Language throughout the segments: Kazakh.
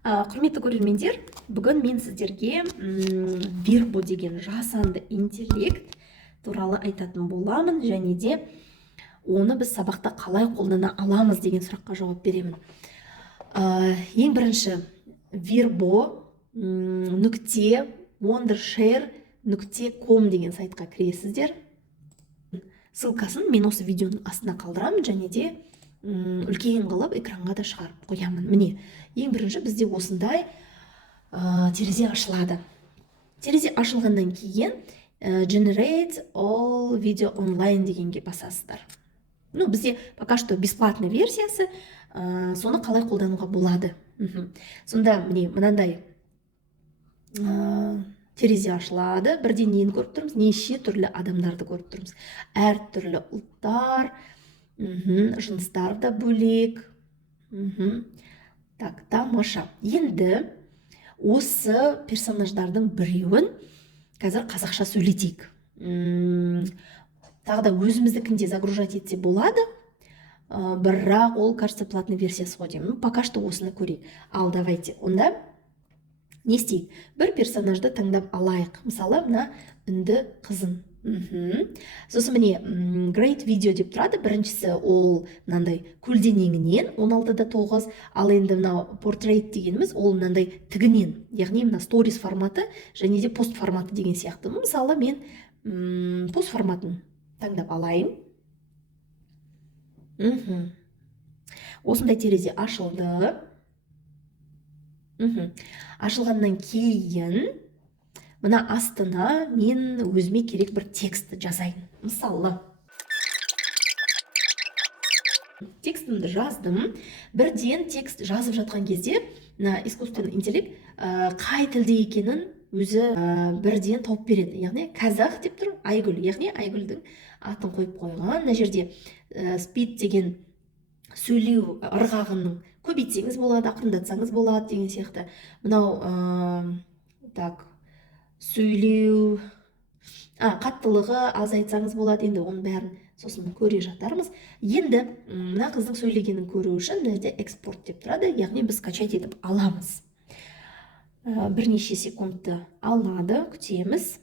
Құрметті көрермендер, бүгін мен сіздерге Virbo деген жасанды интеллект туралы айтатын боламын, және де оны біз сабақта қалай қолдана аламыз деген сұраққа жауап беремін. Ең бірінші, virbo.wondershare.com деген сайтқа кіресіздер. Ссылкасын мен осы видеоның астына қалдырамын, және де үлкен қылып экранға да шығарып қоямын. Міне, ең бірінші бізде осындай терезе ашылады. Терезе ашылғаннан кейін Generate all video online дегенге басасыздар. Бізде пока что бесплатный версиясы, соны қалай қолдануға болады. Сонда міне мынандай терезе ашылады. Бірден нені көріп тұрмыз? Неше түрлі адамдарды көріп тұрмыз. Әр түрлі ұлттар, жыныстар да бөлек. Так, тамаша. Енді осы персонаждардың біреуін қазір қазақша сөйлетейік. Тағы да өзіміздікінде загружать етсе болады, бірақ ол, кажется, платный версиясы ғой деймін. Пока что осыны көрейік. Ал давайте, онда не істейік? Бір персонажды таңдап алайық. Мысалы, мына үнді қызын. Сосын міне Great Video деп тұрады. Біріншісі ол мынандай көлденеңінен 16:9, ал енді мына Portrait дегеніміз ол мынандай тігінен, яғни мына Stories форматы және де пост форматы деген сияқты. Мысалы, мен пост форматын таңдап алайын. Осындай терезе ашылды. Ашылғаннан кейін мына астына мен өзіме керек бір текстті жазайын. Мысалы, текстімді жаздым. Бірден текст жазып жатқан кезде искусственный интеллект қай тілде екенін өзі бірден тауып береді. Яғни қазақ деп тұр, Айгүл, яғни Айгүлдің атын қойып қойған. Мына жерде speed деген сөйлеу ырғағының көбейтсеңіз болады, ақырындатсаңыз болады деген сияқты. Мынау так, сөйлеу қаттылығы азайтсаңыз болады. Енді оның бәрін сосын көре жатармыз. Енді мына қыздың сөйлегенін көру үшін мына жерде экспорт деп тұрады, яғни біз скачать етіп аламыз. Бірнеше секундты алады, күтеміз.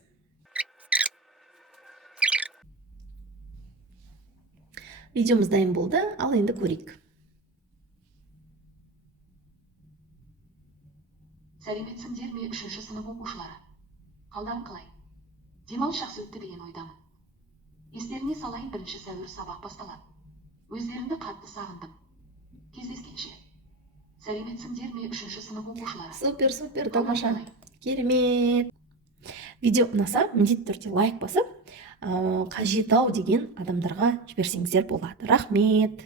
Видеомыз дайын болды, ал енді көрейік. Сәлеметсіңдер ме 3-ші сынып оқушылары? Қалдарың қалай? Демалыс жақсы өтті деген ойдамын. Естеріңе салайын, 1 сәуір сабақ басталады. Өздеріңді қатты сағындым. Кездескенше. Сәлеметсіңдер ме 3-ші сынып оқушылары? Супер, тамаша. Керемет. Видео ұнаса, міндетті түрде лайк басып, қажет ау деген адамдарға жіберсеңіздер болады. Рахмет.